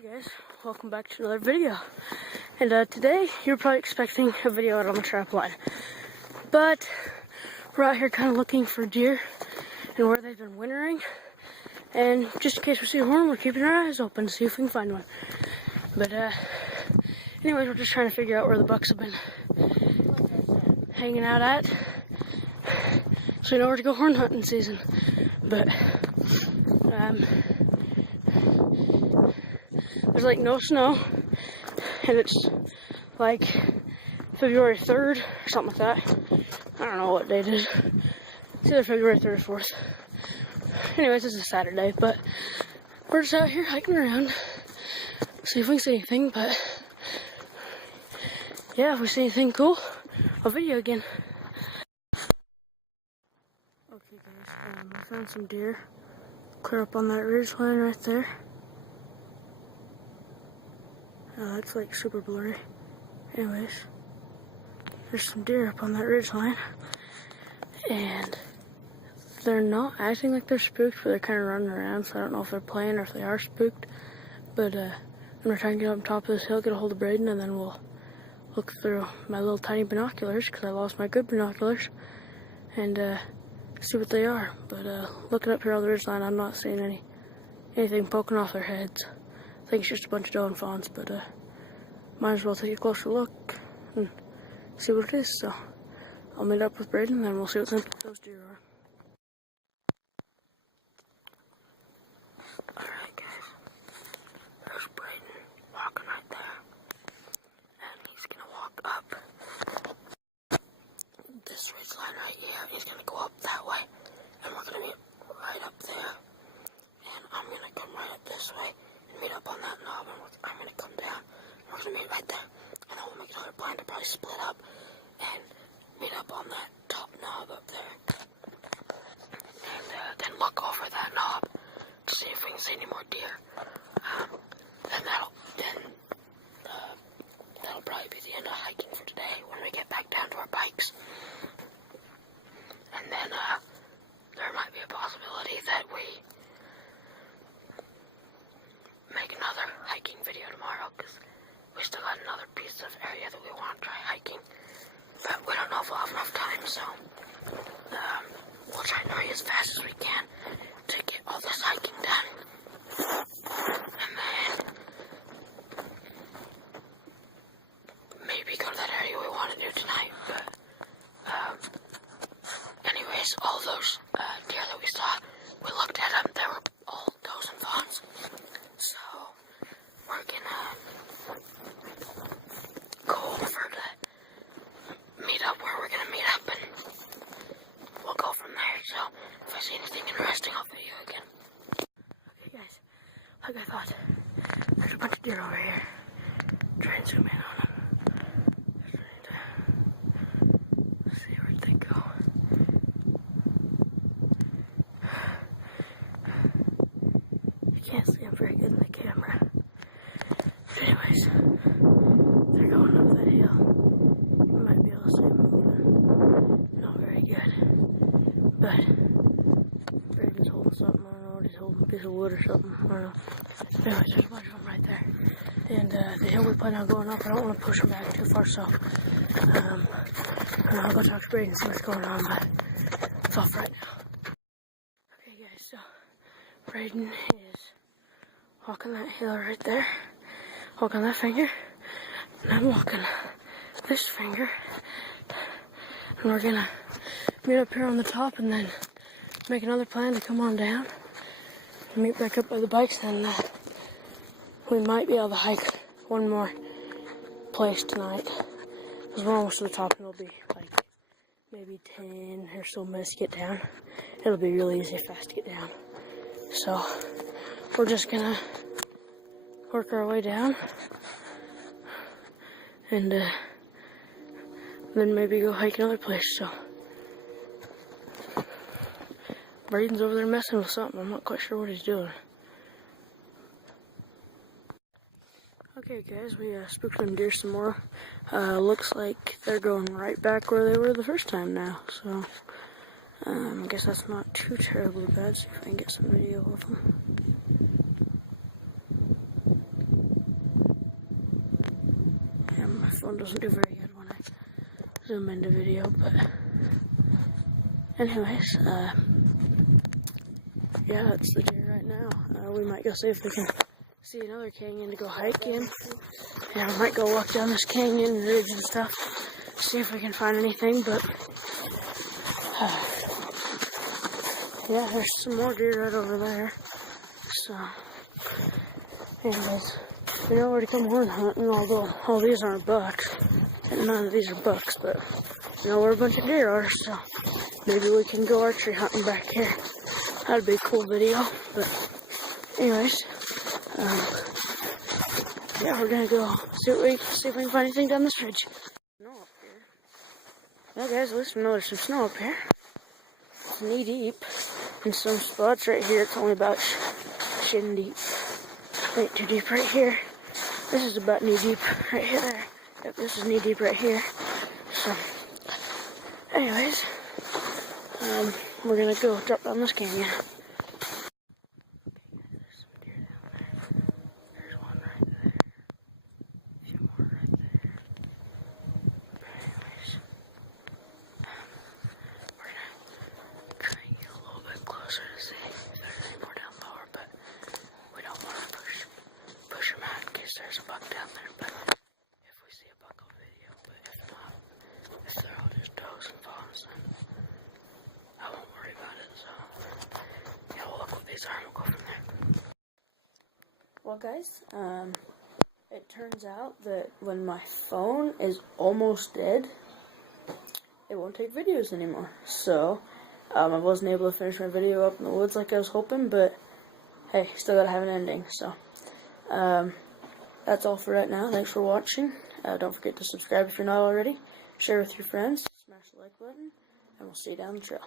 Hey guys, welcome back to another video. And today you're probably expecting a video out on the trap line, but we're out here kind of looking for deer and where they've been wintering. And just in case we see a horn, we're keeping our eyes open to see if we can find one. But anyways, we're just trying to figure out where the bucks have been hanging out at, so we know where to go horn hunting season. But there's like no snow, and it's like February 3rd or something like that. I don't know what date it is. It's either February 3rd or 4th. Anyways, this is Saturday, but we're just out here hiking around, see if we can see anything. But yeah, if we see anything cool, I'll video again. Okay guys, I found some deer clear up on that ridge line right there. It's like super blurry. Anyways, there's some deer up on that ridge line, and they're not acting like they're spooked, but they're kind of running around, so I don't know if they're playing or if they are spooked. But I'm gonna try and get up on top of this hill, get a hold of Braden, and then we'll look through my little tiny binoculars, because I lost my good binoculars, and see what they are. But looking up here on the ridge line, I'm not seeing anything poking off their heads. I think it's just a bunch of doe and fawns, but might as well take a closer look and see what it is. So I'll meet up with Braden, and then we'll see what those deer are. Alright guys, there's Braden walking right there, and he's gonna walk up this ridge line right here. He's gonna go up that way, and we're gonna meet right up there, and I'm gonna come right up this way and meet up on that knob, and I'm gonna come down, and we're gonna meet right there, and then we'll make another plan to probably split up and meet up on that top knob up there, and then look over that knob to see if we can see any more deer, and that'll probably be the end of hiking for today when we get back down to our bikes. And then there might be a possibility that we make another hiking video tomorrow, because we still got another piece of area that we want to try hiking, but we don't know if we'll have enough time, so we'll try and hurry as fast as we can to get all this hiking done, and then maybe go to that area we want to do tonight. But anyways, all those deer that we saw, we looked at them, they were all does and fawns. So we're gonna go over to meet up where we're gonna meet up, and we'll go from there. So if I see anything interesting, I'll video again. Okay guys, like I thought, there's a bunch of deer over here. Try and zoom in on them. See where they go. You can't see them very good in the camera. But anyways, they're going up that hill. You might be able to see them moving. Not very good. But Braden's holding something. I don't know what he's holding. A piece of wood or something. I don't know. Anyways, there's a bunch of them right there. And the hill we plan on going up, I don't want to push them back too far, so I'll go talk to Braden and see what's going on, but it's off right now. Okay guys, so Braden is walking that hill right there, walking that finger, and I'm walking this finger, and we're gonna meet up here on the top and then make another plan to come on down and meet back up by the bikes, and we might be able to hike one more place tonight, because we're almost to the top, and it'll be like maybe 10 or so minutes to get down. It'll be really easy, fast to get down. So we're just gonna work our way down, and then maybe go hike another place. So Braden's over there messing with something. I'm not quite sure what he's doing. Okay guys, we spooked them deer some more. Looks like they're going right back where they were the first time now, so I guess that's not too terribly bad. See if I can get some video of them. phone doesn't do very good when I zoom into video, but anyways, yeah, that's the deer right now. We might go see if we can see another canyon to go hiking. Yeah, we might go walk down this canyon ridge and stuff, see if we can find anything, but yeah, there's some more deer right over there. So, anyways, we know where to come horn hunting, although all these aren't bucks, and none of these are bucks, but we know where a bunch of deer are, so maybe we can go archery hunting back here. That'd be a cool video, but anyways, yeah, we're gonna go see if we can find anything down this ridge. Snow up here. Well, guys, at least we know there's some snow up here. It's knee deep. In some spots right here, it's only about shin deep. Ain't too deep right here. This is about knee deep right here. Yep, this is knee deep right here. So, anyways, we're gonna go drop down this canyon. There's a buck down there, but if we see a buck on video, but if not, if they're all just does and fawns, then I won't worry about it, so yeah, we'll look what these are and we'll go from there. Well guys, it turns out that when my phone is almost dead, it won't take videos anymore, so I wasn't able to finish my video up in the woods like I was hoping, but hey, still gotta have an ending, so that's all for right now. Thanks for watching. Don't forget to subscribe if you're not already. Share with your friends. Smash the like button. And we'll see you down the trail.